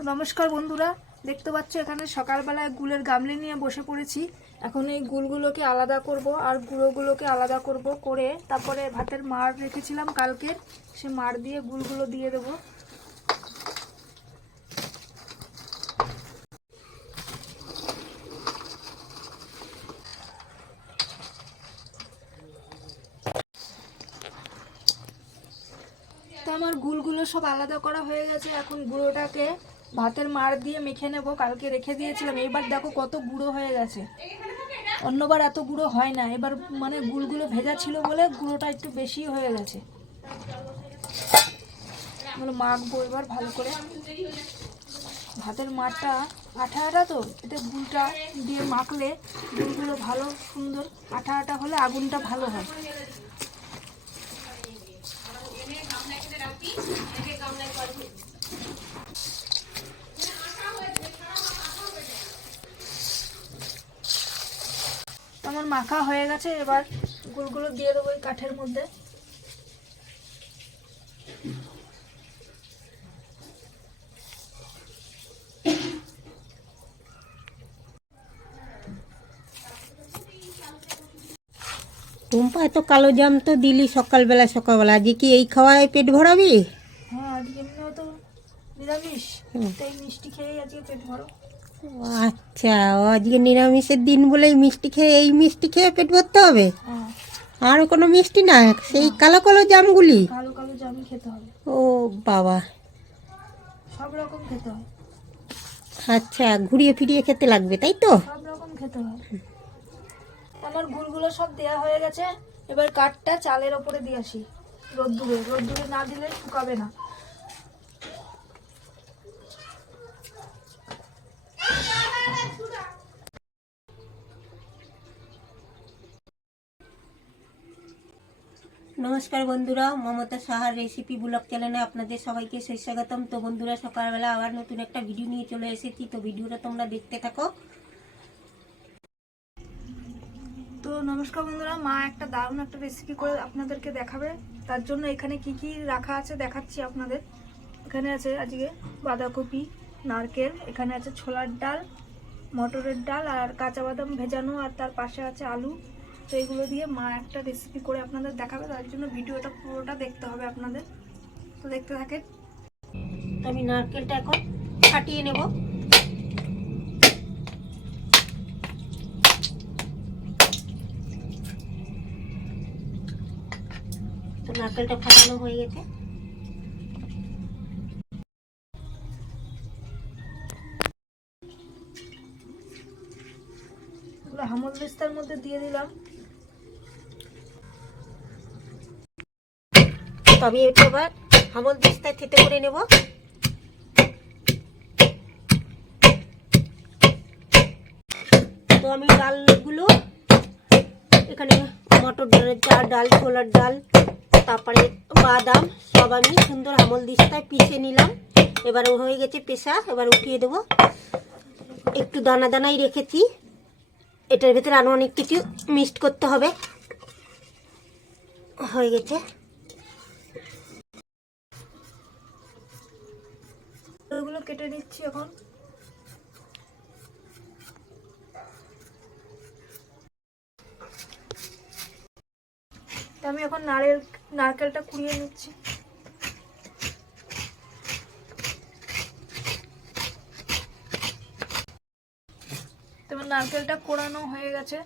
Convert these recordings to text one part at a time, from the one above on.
তো নমস্কার বন্ধুরা, দেখতে পাচ্ছ এখানে সকালবেলায় গুলের গামলি নিয়ে বসে পড়েছি। এখন এই গুলগুলোকে আলাদা করব আর গুঁড়োগুলোকে আলাদা করব করে তারপরে ভাতের মাড় রেখেছিলাম কালকে, সে মাড় দিয়ে গুলগুলো দিয়ে দেবো। তো আমার গুলগুলো সব আলাদা করা হয়ে গেছে, এখন গুঁড়োটাকে ভাতের মার দিয়ে মেখে নেব, কালকে রেখে দিয়েছিলাম এবার দেখো কত গুঁড়ো হয়ে গেছে। অন্যবার এত গুঁড়ো হয় না, এবার মানে গুলগুলো ভেজা ছিল বলে গুঁড়োটা একটু বেশি হয়ে গেছে। মাখবো এবার ভালো করে। ভাতের মাঠটা আঠা আঠা তো, এতে গুলটা দিয়ে মাখলে গুলগুলো ভালো, সুন্দর। আঠা আঠা হলে আগুনটা ভালো হয়। আমার মাখা হয়ে গেছে এবার গুলগুলো দিয়ে দেবো এই কাঠের মধ্যে। টুম্পা এত কালো জাম তো দিলি সকালবেলা সকালবেলা। আজকে কি এই খাওয়ায় পেট ভরাবি? হ্যাঁ আজকে এমনিও তো নিরামিষ। তাই মিষ্টি খেয়ে আজকে পেট ভরো আচ্ছা ও আজকে নিরামিষের দিন বলেই মিষ্টি খেয়ে এই মিষ্টি খেয়ে পেট ভরতে হবে? হ্যাঁ। আর কোনো মিষ্টি না সেই কালো কালো জামগুলি? কালো কালো জামি খেতে হবে। ও বাবা। সব রকম খেতে হয় আচ্ছা ঘুরিয়ে ফিরিয়ে খেতে লাগবে তাই তো? সব রকম খেতে হয় আমার গুলগুলো সব দেয়া হয়ে গেছে এবার কাঠটা চালের ওপরে দিয়ে আসি। রোদ্দুরে রোদ্দুরে না দিলে শুকাবে না। নমস্কার বন্ধুরা, মমতা সাহার রেসিপি ব্লগ চ্যানেলে আপনাদের সবাইকে সুস্বাগতম তো বন্ধুরা, সকালবেলা আবার নতুন একটা ভিডিও নিয়ে চলে এসেছি। তো ভিডিওটা তোমরা দেখতে থাকো। তো নমস্কার বন্ধুরা, মা একটা দারুণ একটা রেসিপি করে আপনাদেরকে দেখাবে। তার জন্য এখানে কি কি রাখা আছে দেখাচ্ছি আপনাদের। এখানে আছে আজকে বাঁধাকপি নারকেল, এখানে আছে ছোলার ডাল, মটরের ডাল আর কাঁচা বাদাম ভেজানো আর তার পাশে আছে আলু। তো এগুলো দিয়ে মা একটা রেসিপি করে আপনাদের দেখাবে, তার জন্য ভিডিওটা পুরোটা দেখতে হবে আপনাদের। তো দেখতে থাকেন। আমি নারকেলটা এখন ফাটিয়ে নেব। তো নারকেলটা ফাটানো হয়ে গেছে। দিস্তার মধ্যে দিয়ে দিলাম। তবে এটা আবার হামল দিস্তায় থেতে করে নেব। তো আমি ডালগুলো এখানে মটর ডালের চাল ডাল, ছোলার ডাল, তারপরে বাদাম, সব আমি সুন্দর হামল দিস্তায় পিষে নিলাম। এবার হয়ে গেছে পেশা, এবার উঠিয়ে দেবো। একটু দানা দানাই রেখেছি। এটার ভেতরে আরও অনেক কিছু মিক্সড করতে হবে। হয়ে গেছে। এগুলো কেটে নিচ্ছি এখন। আমি এখন নারকেল নারকেলটা কুড়িয়ে নিচ্ছি। নারকেলটা কোড়ানো হয়ে গেছে।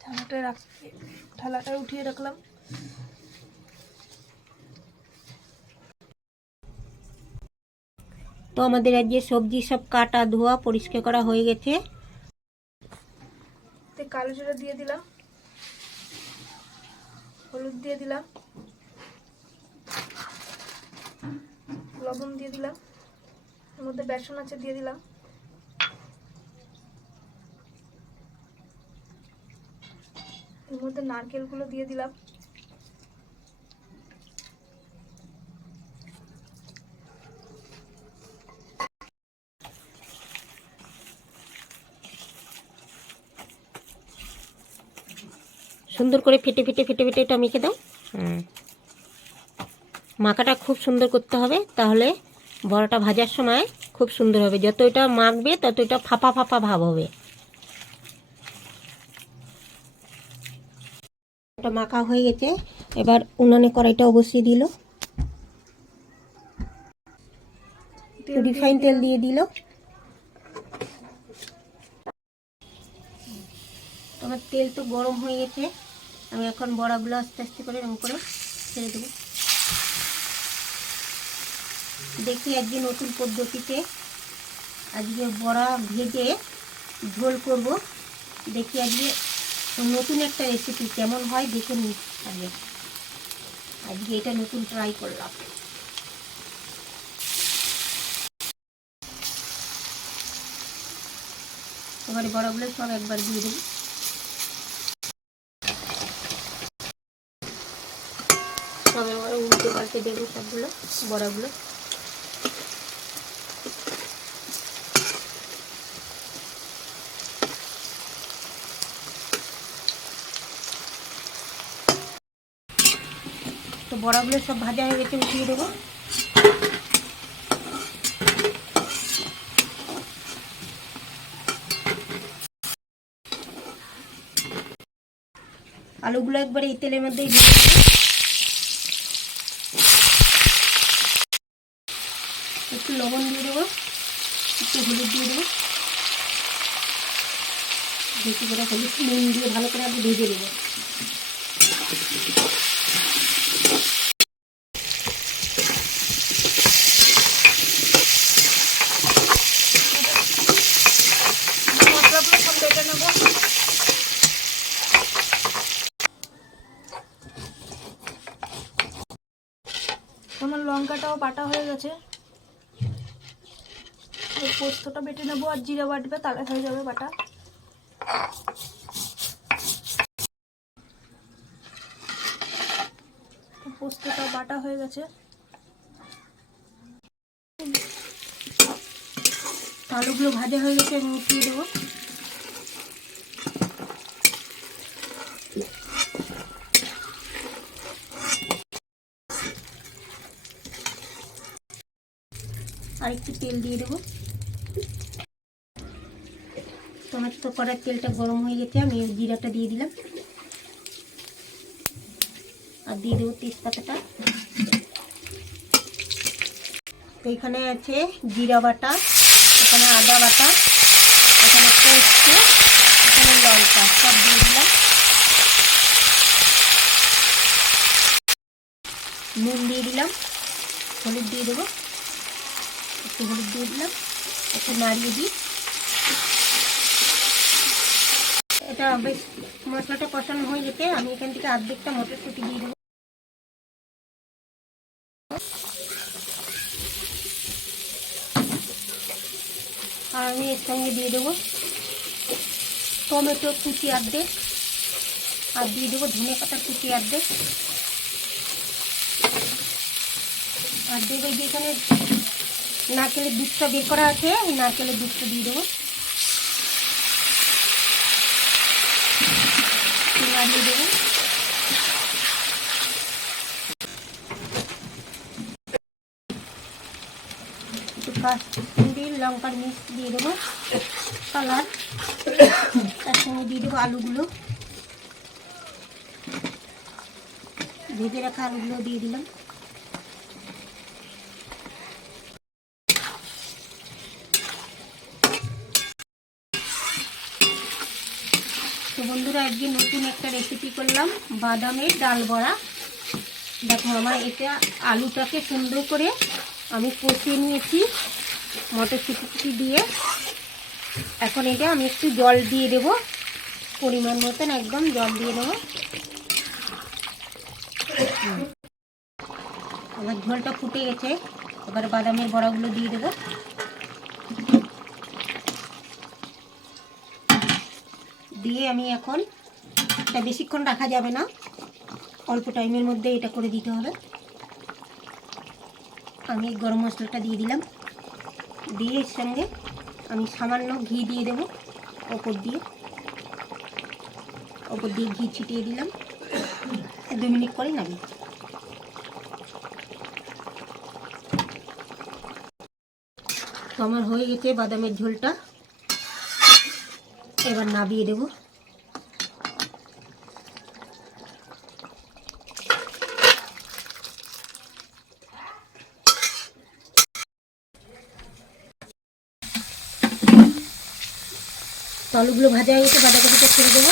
ঠান্ডাটা রাখ ঠালাটা উঠিয়ে রাখলাম। তো আমাদের আজকে সবজি সব কাটা ধোয়া পরিষ্কার করা হয়ে গেছে। তে কালো জিরা দিয়ে দিলাম। হলুদ দিয়ে দিলাম। লবণ দিয়ে দিলাম। এর মধ্যে বেসন আছে দিয়ে দিলাম। এর মধ্যে নারকেলগুলো দিয়ে দিলাম। সুন্দর করে ফেটে ফেটে ফেটে ফেটে এটা মেখে দাও। হুম। মাখাটা খুব সুন্দর করতে হবে। তাহলে বড়াটা ভাজার সময় খুব সুন্দর হবে। যত এটা মাখবে, তত এটা ফাঁপা ফাঁপা ভাব হবে। এটা মাখা হয়ে গেছে। এবার উনানে কড়াইটা অবশ্যই দিল। রিফাইন তেল দিয়ে দিল। তোমার তেল তো গরম হয়ে গেছে। আমি এখন বড়াগুলো আস্তে আস্তে করে এরকম করে ছেড়ে দেবো। দেখি আজকে নতুন পদ্ধতিতে। আজকে বড়া ভেজে ঝোল করব। দেখি আজকে নতুন একটা রেসিপি কেমন হয়, দেখে নিই আজকে আজকে এটা নতুন ট্রাই করলাম। এবারে বড়াগুলো সব একবার দিয়ে দেবো। সব এবার উল্টে পাল্টে দেবো সবগুলো, বড়াগুলো। বড়াগুলো সব ভাজা হয়ে গেছে, উঠিয়ে দেবো। আলুগুলো একবারে এই তেলের মধ্যেই একটু লবণ দিয়ে দেবো, একটু হলুদ দিয়ে দেবো। বেশি করে হলুদ, নুন দিয়ে ভালো করে আগে ভেজে নেব। আমার লঙ্কাটাও বাটা হয়ে গেছে। পোস্তটা বেটে নেব, আর জিরা বাটবে তাহলে হয়ে যাবে বাটা পোস্তটা বাটা হয়ে গেছে। আলুগুলো ভাজা হয়ে গেছে, আমি উঠিয়ে দেবো। আর একটু তেল দিয়ে দেবো। তোমার তো তেলটা গরম হয়ে গেছে, আমি জিরাটা দিয়ে দিলাম। আর দিয়ে দেবো তেজপাতাটা। তো এখানে আছে জিরা বাটা, এখানে আদা বাটা, এখানে পোস্ত এখানে লঙ্কা, সব দিয়ে দিলাম। নুন দিয়ে দিলাম, হলুদ দিয়ে দেবো। একটু হলুদ দিয়ে দিলাম, একটু নাড়িয়ে দিই। এটা বেশ মশলাটা কষানো হয়ে যেতে আমি এখান থেকে অর্ধেকটা মটরশুঁটি দিয়ে দেবো আর আমি এর সঙ্গে দিয়ে দেবো। টমেটো কুচি অর্ধেক আর দিয়ে দেবো ধনে পাতা কুচি অর্ধেক আর দেবো এই যে এখানে নারকেলের দুধটা বের করা আছে এই নারকেলের দুধটা দিয়ে দেবো। নাড়িয়ে দেবো একটু কাশ্মীরি লঙ্কার মিক্স দিয়ে দেবো। কালার। তার সঙ্গে দিয়ে দেবো আলুগুলো। ভেজে রাখা আলুগুলো দিয়ে দিলাম। তো বন্ধুরা, আজকে নতুন একটা রেসিপি করলাম বাদামের ডাল বড়া। দেখো আমার এটা আলুটাকে সুন্দর করে আমি কষিয়ে নিয়েছি। মটরশুটি দিয়ে এখন এটা আমি একটু জল দিয়ে দেব। পরিমাণ মতন একদম জল দিয়ে দেবো। আমার ঝোলটা ফুটে গেছে। এবার বাদামের বড়াগুলো দিয়ে দেবো। দিয়ে আমি এখন এটা বেশিক্ষণ রাখা যাবে না। অল্প টাইমের মধ্যে এটা করে দিতে হবে। আমি গরম মশলাটা দিয়ে দিলাম। দিয়ে এর সঙ্গে আমি সামান্য ঘি দিয়ে দেবো, ওপর দিয়ে। ওপর দিয়ে ঘি ছিটিয়ে দিলাম। দু মিনিট পরেই নামি তো আমার হয়ে গেছে বাদামের ঝোলটা। এবার নাবিয়ে দেবো। আলুগুলো ভাজা হয়ে গেছে, বাঁধাকপিটা ছেড়ে দেবো।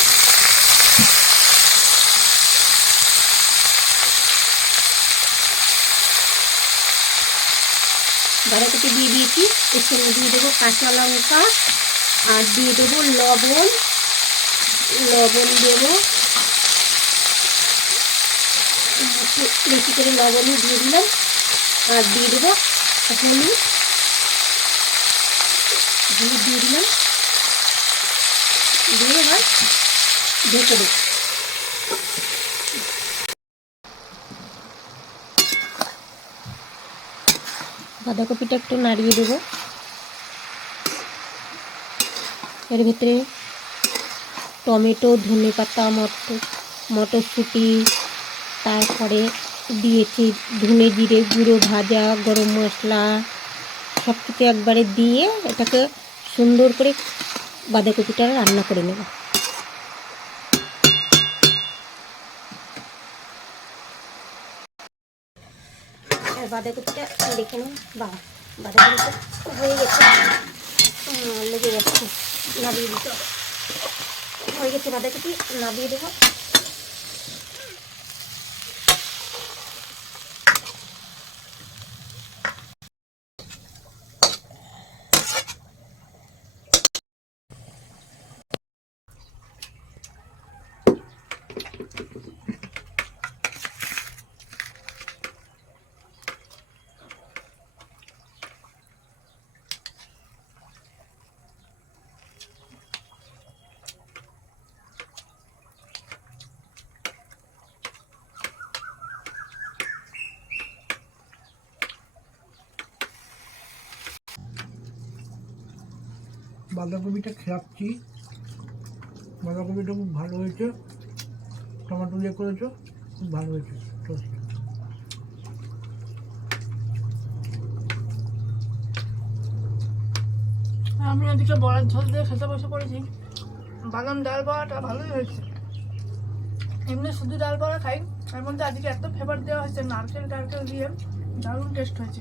বাঁধাকপি দিয়ে দিয়েছি, এর সঙ্গে দিয়ে দেবো কাঁচা লঙ্কা, আর দিয়ে দেবো লবণ। লবণ দেবো। বেশি করে লবণই দিয়ে দিলাম। আর দিয়ে দেবো হলুদ। হলুদ দিয়ে দিলাম। দিয়ে এবার ঢেকে দেবো। বাঁধাকপিটা একটু নাড়িয়ে দেবো। এর ভিতরে টমেটো, ধনে পাতা, মটর, মটরশুঁটি, তারপরে দিয়েছি ধনে জিরে গুঁড়ো ভাজা, গরম মশলা সব কিছু একবারে দিয়ে এটাকে সুন্দর করে বাঁধাকপিটা রান্না করে নেব। আর বাঁধাকপিটা দেখে নিন বাবা বাঁধাকপিটা হয়ে গেছে। লেগে গেছে, নাবিয়ে দিতে। হয়ে গেছে বাঁধাকপি, নাবিয়ে দেবো। বাঁধাকপিটা খাচ্ছি বাঁধাকপিটা খুব ভালো হয়েছে। টমেটো দিয়ে করেছ, খুব ভালো হয়েছে আমি এদিকে বড়ার ঝোল দিয়ে খেতে বসে পড়েছি। বাদাম ডাল বড়াটা ভালোই হয়েছে। এমনি শুধু ডাল বড়া খাই এর মধ্যে আজকে এত ফেভার দেওয়া হয়েছে, নারকেল, টারকেল দিয়ে দারুণ টেস্ট হয়েছে।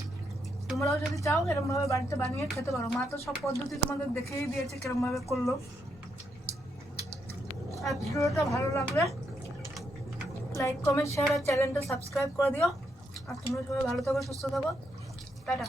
তোমরাও যদি চাও এরকমভাবে বাড়িতে বানিয়ে খেতে পারো। মা তো সব পদ্ধতি তোমাদের দেখেই দিয়েছে কিরমভাবে করল। আর ভিডিওটা ভালো লাগলে লাইক কমেন্ট শেয়ার আর চ্যানেলটা সাবস্ক্রাইব করে দিও। আর তোমরা সবাই ভালো থাকো, সুস্থ থাকো। টাটা।